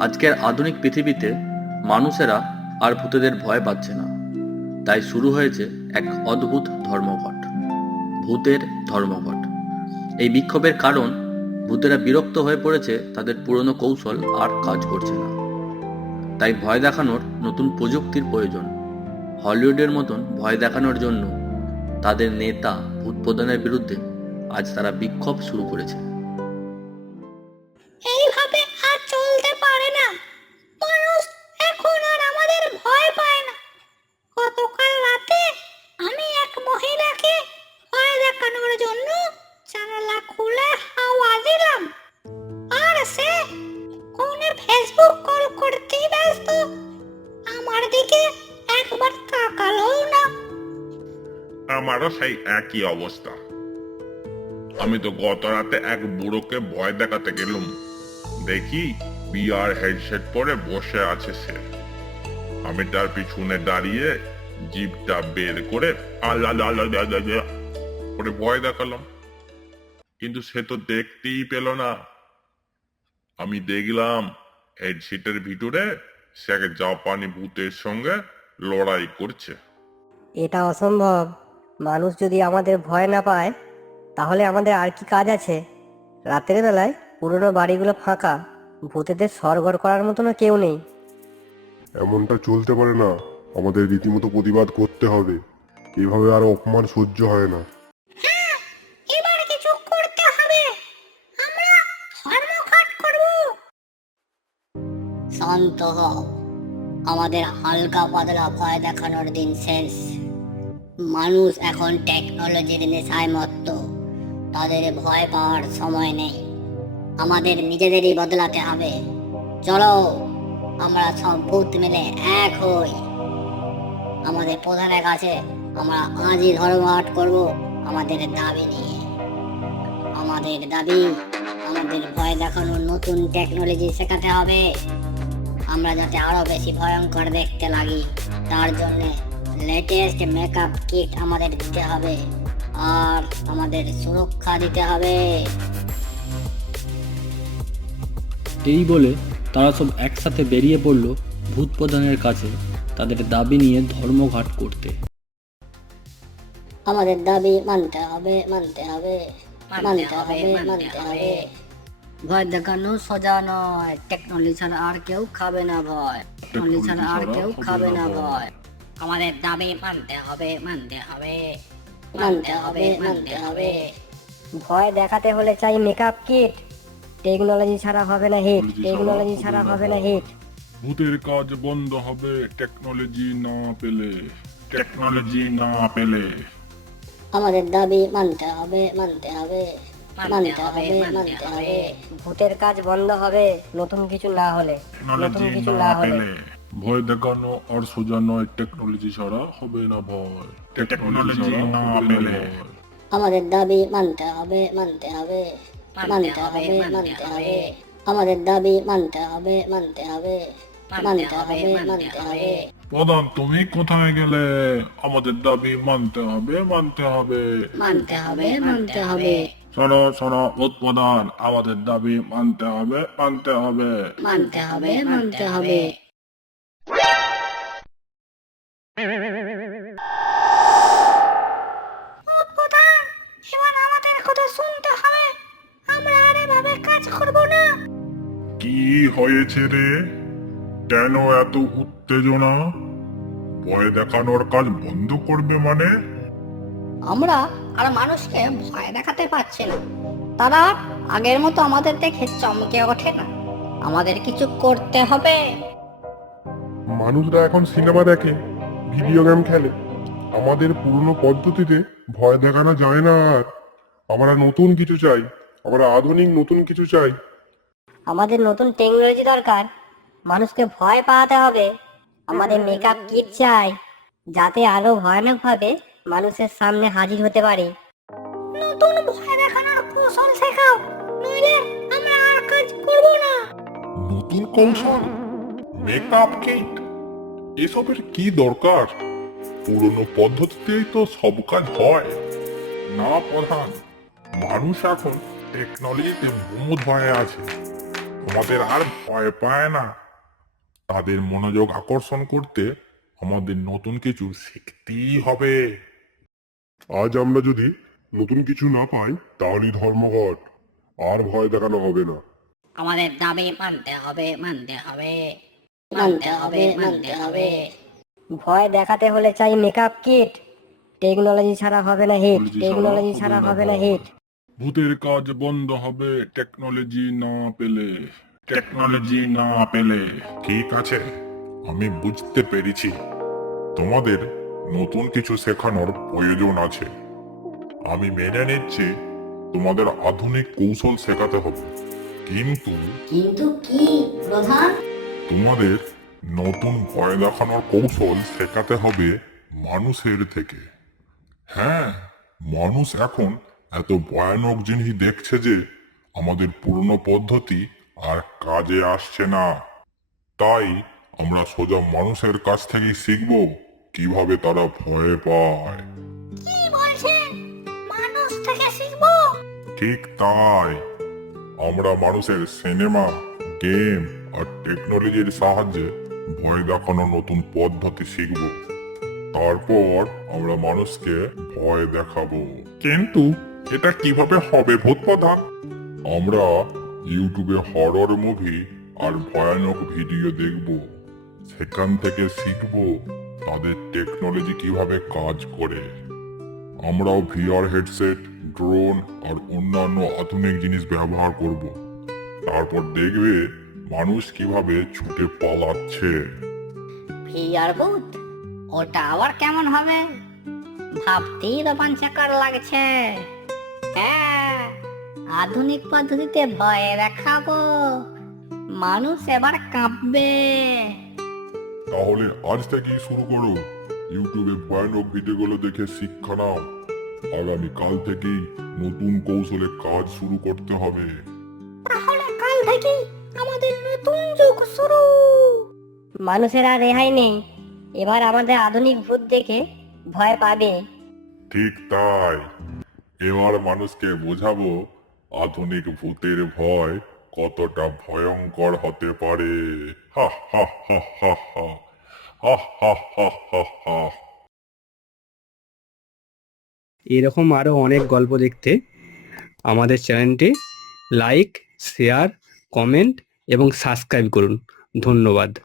আজকের আধুনিক পৃথিবীতে মানুষেরা আর ভূতেদের ভয় পাচ্ছে না। তাই শুরু হয়েছে এক অদ্ভুত ধর্মঘট, ভূতের ধর্মঘট। এই বিক্ষোভের কারণ, ভূতেরা বিরক্ত হয়ে পড়েছে, তাদের পুরনো কৌশল আর কাজ করছে না। তাই ভয় দেখানোর নতুন প্রযুক্তির প্রয়োজন। হলিউডের মতন ভয় দেখানোর জন্য তাদের নেতা ভূত প্রদানের বিরুদ্ধে আজ তারা বিক্ষোভ শুরু করেছে। এইভাবে আমারও সেই একই অবস্থা। আমি তো গত রাতে এক বুড়োকে ভয় দেখাতে গেলুম। দেখি বিয়ার হেডসেট পরে বসে আছে সে। আমি তার পিছনে দাঁড়িয়ে জিপটা বের করে আল্লাহ আল্লাহ করে ভয় দেখালাম। কিন্তু সে তো দেখতেই পেল না। আমি দেখলাম হেডসেটের ভিতরে সে এক জাপানি ভূতের সঙ্গে লড়াই করছে। এটা অসম্ভব। মানুষ যদি আমাদের ভয় না পায় তাহলে আমাদের আর কি কাজ আছে? রাতের বেলায় পুরনো বাড়িগুলো ফাঁকা ভূতেদের সরগর করার মতনও কেউ নেই। এমনটা চলতে পারে না। আমাদের রীতিমতো প্রতিবাদ করতে হবে। এভাবে আর অপমান সহ্য হয় না। এবার কিছু করতে হবে। আমরা ধর্মঘট করব। শান্ত হও। আমাদের হালকা পাতলা ভয় দেখানোর দিন শেষ। মানুষ এখন টেকনোলজির নেশায় মত্ত তাদের ভয় পাওয়ার সময় নেই। আমাদের নিজেদেরই বদলাতে হবে। চলো, আমরা সব ভূত মিলে এক হই। আমাদের প্রধানের কাছে আমরা আজই ধর্মঘট করব আমাদের দাবি নিয়ে। আমাদের দাবি, আমাদের ভয় দেখানো নতুন টেকনোলজি শেখাতে হবে। আমরা যাতে আরও বেশি ভয়ঙ্কর দেখতে লাগি, তার জন্য লেটেস্ট মেকআপ কিট আমাদের দিতে হবে আর আমাদের সুরক্ষা দিতে হবে। এই বলে তারা সব একসাথে বেরিয়ে পড়ল ভূত প্রধানের কাছে তাদের দাবি নিয়ে ধর্মঘাট করতে। আমাদের দাবি মানতে হবে মানতে হবে মানতে হবে মানতে হবে। ভয় দেখানো সোজা নয় টেকনোলজি ছাড়া আর কেউ খাবে না ভয়। টেকনোলজি ছাড়া আর কেউ খাবে না ভয়। আমাদের দাবি মানতে হবে মানতে হবে মানতে হবে মানতে হবে। ভয় দেখাতে হলে চাই মেকআপ কিট টেকনোলজি ছাড়া হবে না হিট টেকনোলজি ছাড়া হবে না হিট ভূতের কাজ বন্ধ হবে টেকনোলজি না পেলে। টেকনোলজি না পেলে। আমাদের দাবি মানতে হবে মানতে হবে মানতে হবে মানতে হবে। ভূতের কাজ বন্ধ হবে নতুন কিছু না হলে নতুন কিছু না হলে। ভয় দেখানো আর সোজা নয় টেকনোলজি ছাড়া হবে না ভয় টেকনোলজি না পেলে আমাদের দাবি মানতে হবে মানতে হবে মানতে হবে মানতে হবে আমাদের দাবি মানতে হবে মানতে হবে মানতে হবে মানতে হবে প্রধান তুমি কোথায় গেলে আমাদের দাবি মানতে হবে মানতে হবে মানতে হবে মানতে হবে শোনো শোনো উৎপাদন আমাদের দাবি মানতে হবে মানতে হবে মানতে হবে মানতে হবে হয়েছে রে? কেন এত উত্তেজনা? ভয় দেখানোর কাজ বন্ধ করবে মানে? আমরা আর মানুষকে ভয় দেখাতে পারছি না। তারা আগের মতো আমাদের দেখে চমকে ওঠে না। আমাদের কিছু করতে হবে। মানুষরা এখন সিনেমা দেখে ভিডিও গেম খেলে। আমাদের পুরনো পদ্ধতিতে ভয় দেখানো যায় না আর। আমরা নতুন কিছু চাই আমরা আধুনিক নতুন কিছু চাই। আমাদের নতুন টেকনোলজি দরকার। মানুষকে ভয় পাওয়াতে হবে। আমাদের মেকআপ কিট চাই যাতে আরও ভয়ানক ভাবে মানুষের সামনে হাজির হতে পারে। নতুন ভয় দেখানোর কৌশল শেখাও নইলে আমরা আর কাজ করব না। নতুন কৌশল? মেকআপ কিট এসবের কি দরকার? পুরনো পদ্ধতিতেই তো সব কাজ হয়। না প্রধান মানুষ এখন টেকনোলজিতে মুমুদ হয়ে আছে। আমাদের আর ভয় পায় না। তাদের মনোযোগ আকর্ষণ করতে আমাদের নতুন কিছু শিখতেই হবে। আজ আমরা যদি নতুন কিছু না পাই তাহলে ধর্মঘট। আর ভয় দেখানো হবে না। আমাদের দাবি মানতে হবে মানতে হবে। মানতে হবে মানতে হবে। ভয় দেখাতে হলে চাই মেকআপ কিট টেকনোলজি ছাড়া হবে না হিট টেকনোলজি ছাড়া ছাড়া হবে না হিট ভূতের কাজ বন্ধ হবে টেকনোলজি না পেলে। টেকনোলজি না পেলে। ঠিক আছে আমি বুঝতে পেরেছি। তোমাদের নতুন কিছু শেখানোর প্রয়োজন আছে। আমি মেনে নিচ্ছি তোমাদের আধুনিক কৌশল শেখাতে হবে। কিন্তু কিন্তু কি প্রধান? তোমাদের নতুন ভয় দেখানোর কৌশল শেখাতে হবে মানুষের থেকে। হ্যাঁ মানুষ এখন এত ভয়ানক জিনিস দেখছে যে আমাদের পুরনো পদ্ধতি আর কাজে আসছে না। তাই আমরা সোজা মানুষের কাছ থেকেই শিখব কীভাবে তারা ভয় পায়। কি বলছেন? মানুষ থেকে শিখব? ঠিক তাই। আমরা মানুষের সিনেমা গেম আর টেকনোলজির সাহায্যে ভয় দেখানোর নতুন পদ্ধতি শিখব। তারপর আমরা মানুষকে ভয় দেখাবো। কিন্তু এটা কীভাবে হবে ভূত আমরা ইউটিউবে হরর মুভি আর ভয়ানক ভিডিও দেখব। সেখান থেকে শিখব তাদের টেকনোলজি কীভাবে কাজ করে। আমরাও ভিআর হেডসেট ড্রোন আর অন্যান্য আধুনিক জিনিস ব্যবহার করব। তারপর দেখবে মানুষ কীভাবে ছুটে পালাচ্ছে। ভিআর বুথ ওটা আবার কেমন হবে? ভাবতেই রোমাঞ্চকর লাগছে। হ্যাঁ আধুনিক পদ্ধতিতে ভয় দেখাবো। মানুষ এবার কাঁপবে। তাহলে আজ থেকেই শুরু করো। ইউটিউবে ভয়ানক ভিডিওগুলো দেখে শিক্ষা নাও। আগামী কাল থেকেই নতুন কৌশলে কাজ শুরু করতে হবে। তাহলে কাল থেকেই আমাদের নতুন যুগ শুরু। মানুষের আর রেহাই নেই। এবার আমাদের আধুনিক ভূত দেখে ভয় পাবে। ঠিক তাই। এবার মানুষকে বোঝাবো আধুনিক ভূতের ভয় কতটা ভয়ঙ্কর হতে পারে। হা হা হা হা হা এরকম আরও অনেক গল্প দেখতে। আমাদের চ্যানেলটি লাইক, শেয়ার, কমেন্ট এবং সাবস্ক্রাইব করুন। ধন্যবাদ।